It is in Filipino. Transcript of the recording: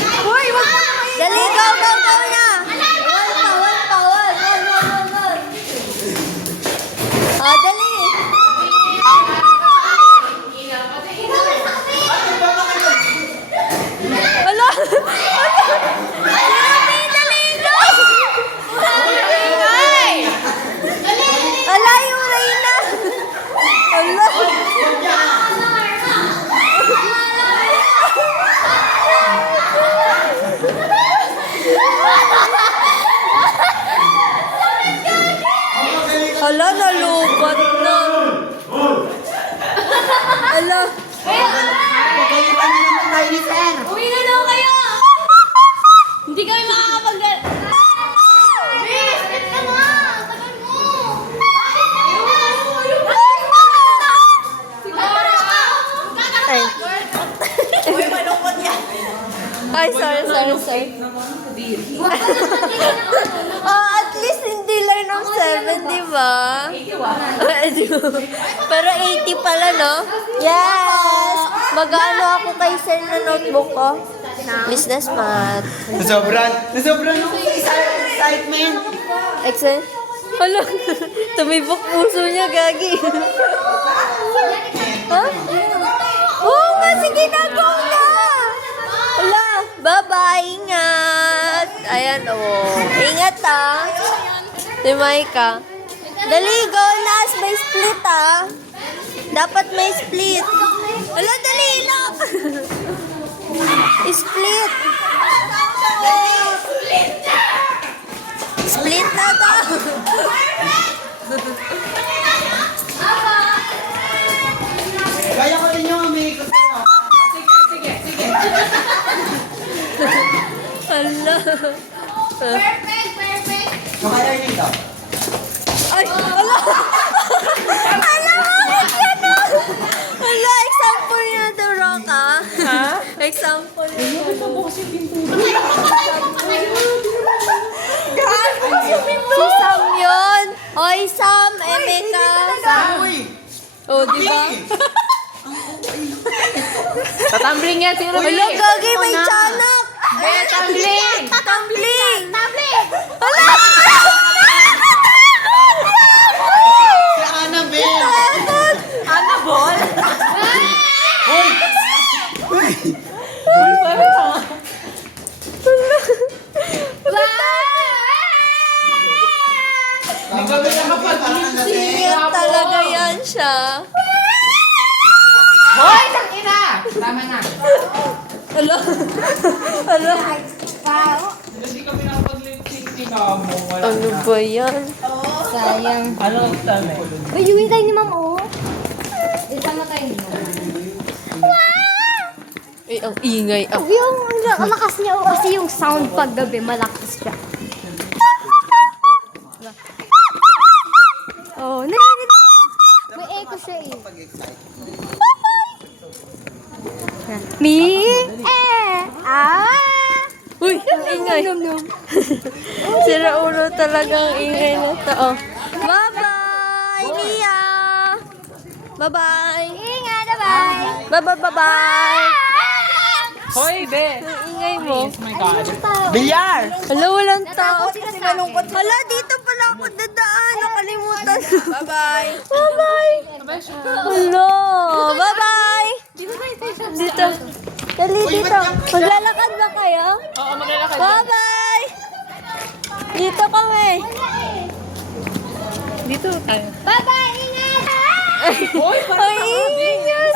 Hoy, wag mo na maingay. Dali, go na. Oh, dali. Hala! Hala, yung Reyna! Hala! Hala, nalubat na. Hala. Pagkalitan niyo naman tayo ni Sir. Uwi na daw kayo! Hindi kami makakapag... Miss, wait ka na! Tagal mo! Ay. Uy, malungkot yan. Ay, sorry. Oh, at least hindi learn of 7, di ba? 81. Pero 80 pala, no? Yes! Mag-ano ako kay sir na notebook ko? Business math. Nasobran ako sa excitement. Excellent. Hala, tumibok puso niya, Gagi. Ha? Oo nga, sige na, go na! Hala, bye-bye, ingat. Ayan, oh. Ingat, ah. Si Maika. Dali, go, Nas. May split, ah. Dapat may split. Hala, dali, lock. Split. Split na to. Kaya ko rin yung umikot ko. Hala. Perfect! Kamaya yun daw. Ay, hala. Hala, bakit gano'n? Hala, example niya to, Rock, ah. Ha? Example niya. Si Sam yun. Oy, Sam, Emeka. Uy! Oh, di ba? Tatumbling yan, sino ba Hala, Gagi, may tiyanak. tumbling! Tumbling. Hala! Si Annabelle! Annabelle? Hindi kami nakapag-gising. Singit talaga yan siya. Hoy, tangina! Tama na. Hala. Hala. Hindi kami nakapag-lip-sync ni Kamo. Ano ba yan? Sayang. Ano ang tama? Uy, uwi tayo ni Ma'am, oh. Isama tayo ni Ma'am. Ay, ang ingay. Ah. Yung lakas niya, oh, kasi yung sound paggabi, malakas siya. Oh, naririnig. May echo siya eh. Me? Uy, ang ingay. Sira ulo talagang ingay na to. Oh. Bye-bye, Mia! Bye-bye! Ingat, bye! Bye-bye! Hoy, be! Ang ingay mo. Oh my God. Bilyar! Hala, walang tao. kasi malungkot. Hala, dito pala ako dadaan. Nakalimutan. Bye-bye! Bye-bye! Hala! Bye-bye! Dito. Dali, dito. Maglalakad ba kayo? Oo, maglalakad. Bye-bye! Dito kami. Dito tayo. Bye-bye! Ingat! Hoy, Ay, ingay.